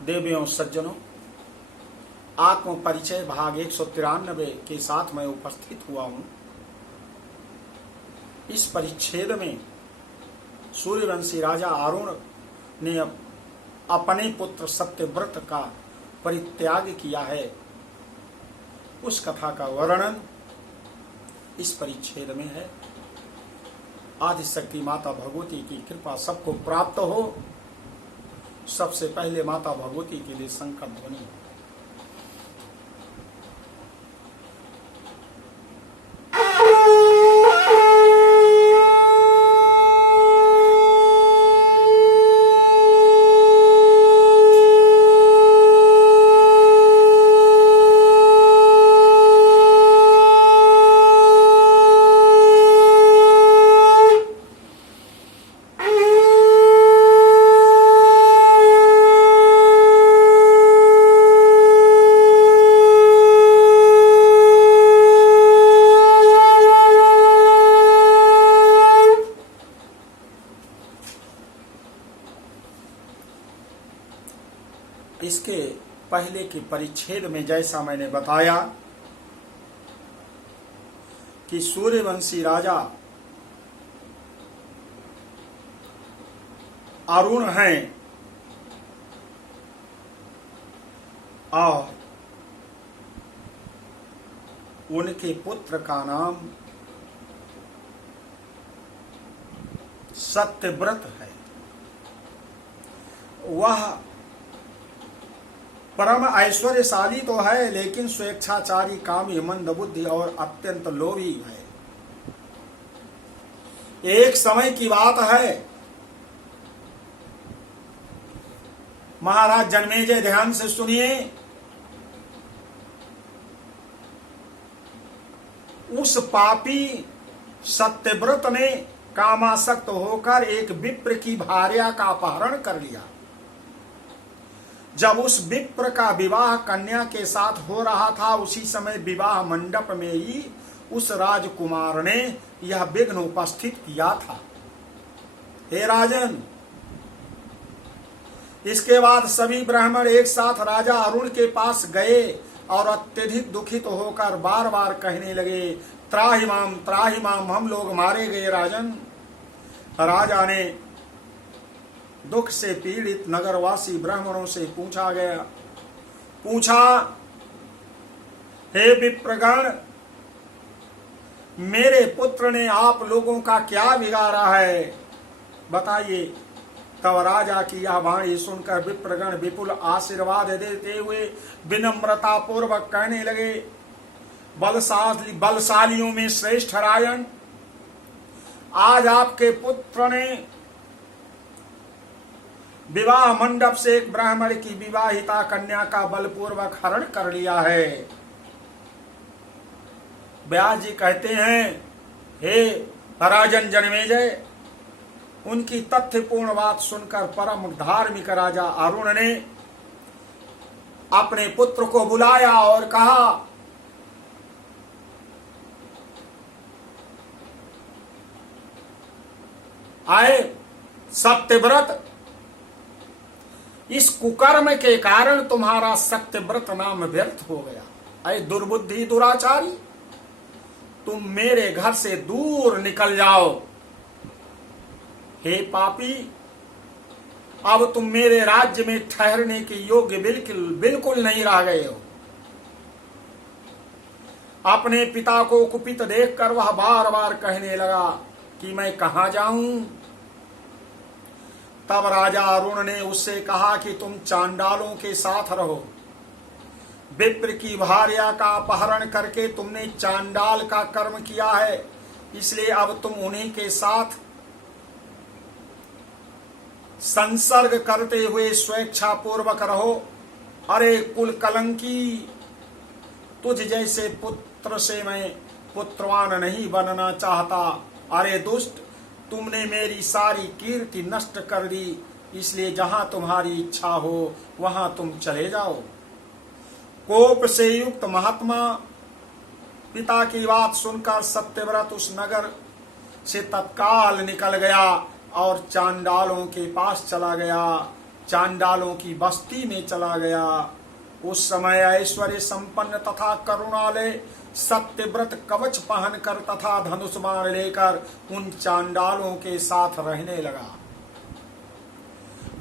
देवियों सज्जनों, आत्म परिचय भाग 193 के साथ मैं उपस्थित हुआ हूं। इस परिच्छेद में सूर्यवंशी राजा अरुण ने अपने पुत्र सत्यव्रत का परित्याग किया है। उस कथा का वर्णन इस परिच्छेद में है। आदिशक्ति माता भगवती की कृपा सबको प्राप्त हो। सबसे पहले माता भगवती के लिए शंकर ध्वनि। इसके पहले के परिच्छेद में जैसा मैंने बताया कि सूर्यवंशी राजा अरुण हैं और उनके पुत्र का नाम सत्यव्रत है। वह परम ऐश्वर्यशाली तो है, लेकिन स्वेच्छाचारी, कामी, मंद बुद्धि और अत्यंत लोभी है। एक समय की बात है, महाराज जन्मेजय ध्यान से सुनिए। उस पापी सत्यव्रत ने कामासक्त होकर एक विप्र की भार्या का अपहरण कर लिया। जब उस विप्र का विवाह कन्या के साथ हो रहा था, उसी समय विवाह मंडप में ही उस राजकुमार ने यह विघ्न उपस्थित किया था। हे राजन, इसके बाद सभी ब्राह्मण एक साथ राजा अरुण के पास गए और अत्यधिक दुखित होकर बार बार कहने लगे, त्राहि माम, हम लोग मारे गए राजन। राजा ने दुख से पीड़ित नगरवासी ब्राह्मणों से पूछा, हे विप्रगण, मेरे पुत्र ने आप लोगों का क्या बिगाड़ा है, बताइए। तब राजा की यह वाणी सुनकर विप्रगण विपुल आशीर्वाद देते हुए विनम्रता पूर्वक कहने लगे, बलशालियों में श्रेष्ठ राजन, आज आपके पुत्र ने विवाह मंडप से एक ब्राह्मण की विवाहिता कन्या का बलपूर्वक हरण कर लिया है। व्यास जी कहते हैं, हे राजन जन्मेजय, उनकी तथ्यपूर्ण बात सुनकर परम धार्मिक राजा अरुण ने अपने पुत्र को बुलाया और कहा, आए सत्यव्रत, इस कुकर्म के कारण तुम्हारा सत्यव्रत नाम व्यर्थ हो गया। अरे दुर्बुद्धि, दुराचारी, तुम मेरे घर से दूर निकल जाओ। हे पापी, अब तुम मेरे राज्य में ठहरने के योग्य बिल्कुल नहीं रह गए हो। अपने पिता को कुपित देखकर वह बार बार कहने लगा कि मैं कहां जाऊं। तब राजा अरुण ने उससे कहा कि तुम चांडालों के साथ रहो। विप्र की भार्या का अपहरण करके तुमने चांडाल का कर्म किया है, इसलिए अब तुम उन्हीं के साथ संसर्ग करते हुए स्वेच्छा पूर्वक रहो। अरे कुल कलंकी, तुझ जैसे पुत्र से मैं पुत्रवान नहीं बनना चाहता। अरे दुष्ट, तुमने मेरी सारी कीर्ति नष्ट कर दी, इसलिए जहां तुम्हारी इच्छा हो वहां तुम चले जाओ। कोप से युक्त महात्मा पिता की बात सुनकर सत्यव्रत उस नगर से तत्काल निकल गया और चांडालों के पास चला गया। चांडालों की बस्ती में चला गया। उस समय ऐश्वर्य संपन्न तथा करुणालय सत्यव्रत कवच पहनकर तथा धनुष बाण लेकर उन चांडालों के साथ रहने लगा।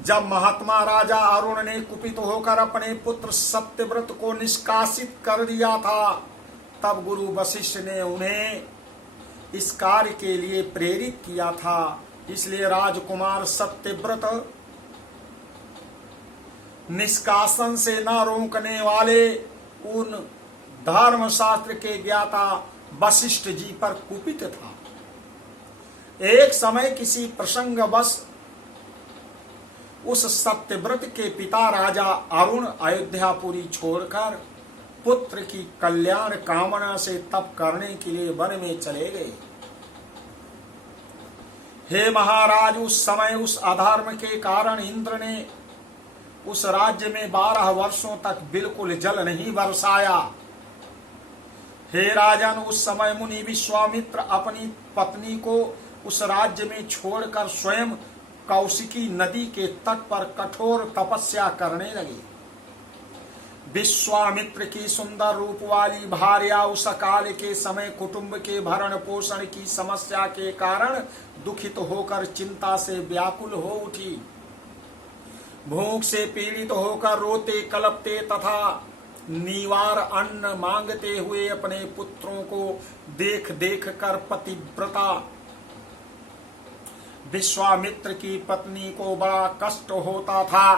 जब महात्मा राजा अरुण ने कुपित होकर अपने पुत्र सत्यव्रत को निष्कासित कर दिया था, तब गुरु वशिष्ठ ने उन्हें इस कार्य के लिए प्रेरित किया था। इसलिए राजकुमार सत्यव्रत निष्कासन से न रोकने वाले उन धर्मशास्त्र के ज्ञाता वशिष्ठ जी पर कुपित था। एक समय किसी प्रसंगवश उस सत्यव्रत के पिता राजा अरुण अयोध्यापुरी छोड़कर पुत्र की कल्याण कामना से तप करने के लिए वन में चले गए। हे महाराज, उस समय उस अधर्म के कारण इंद्र ने उस राज्य में 12 वर्षों तक बिल्कुल जल नहीं बरसाया। हे राजन, उस समय मुनि विश्वामित्र अपनी पत्नी को उस राज्य में छोड़कर स्वयं कौशिकी नदी के तट पर कठोर तपस्या करने लगे। विश्वामित्र की सुंदर रूप वाली भार्या उस काल के समय कुटुंब के भरण पोषण की समस्या के कारण दुखित होकर चिंता से व्याकुल हो उठी। भूख से पीड़ित होकर रोते कलपते तथा निवार अन्न मांगते हुए अपने पुत्रों को देख देख कर पतिव्रता विश्वामित्र की पत्नी को बड़ा कष्ट होता था।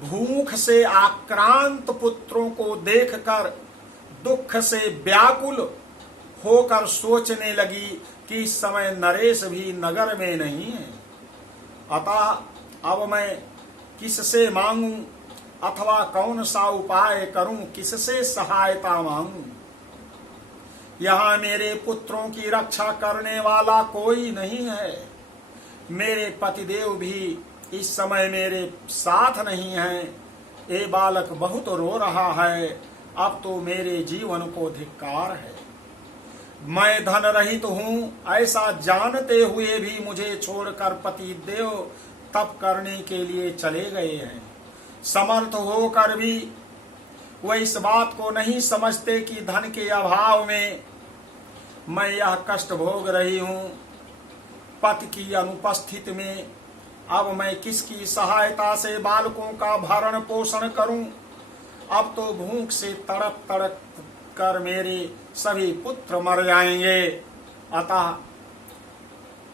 भूख से आक्रांत पुत्रों को देखकर दुख से व्याकुल होकर सोचने लगी कि इस समय नरेश भी नगर में नहीं है। अतः अब मैं किससे मांगूं अथवा कौन सा उपाय करूं, किससे सहायता मांगूं। यहाँ मेरे पुत्रों की रक्षा करने वाला कोई नहीं है। मेरे पतिदेव भी इस समय मेरे साथ नहीं हैं। ये बालक बहुत रो रहा है। अब तो मेरे जीवन को धिक्कार है। मैं धन रहित हूँ, ऐसा जानते हुए भी मुझे छोड़कर पतिदेव तप करने के लिए चले गए हैं। समर्थ होकर भी वह इस बात को नहीं समझते कि धन के अभाव में मैं यह कष्ट भोग रही हूँ। पति की अनुपस्थिति में अब मैं किसकी सहायता से बालकों का भरण पोषण करूं। अब तो भूख से तड़प तड़प कर मेरे सभी पुत्र मर जाएंगे। अतः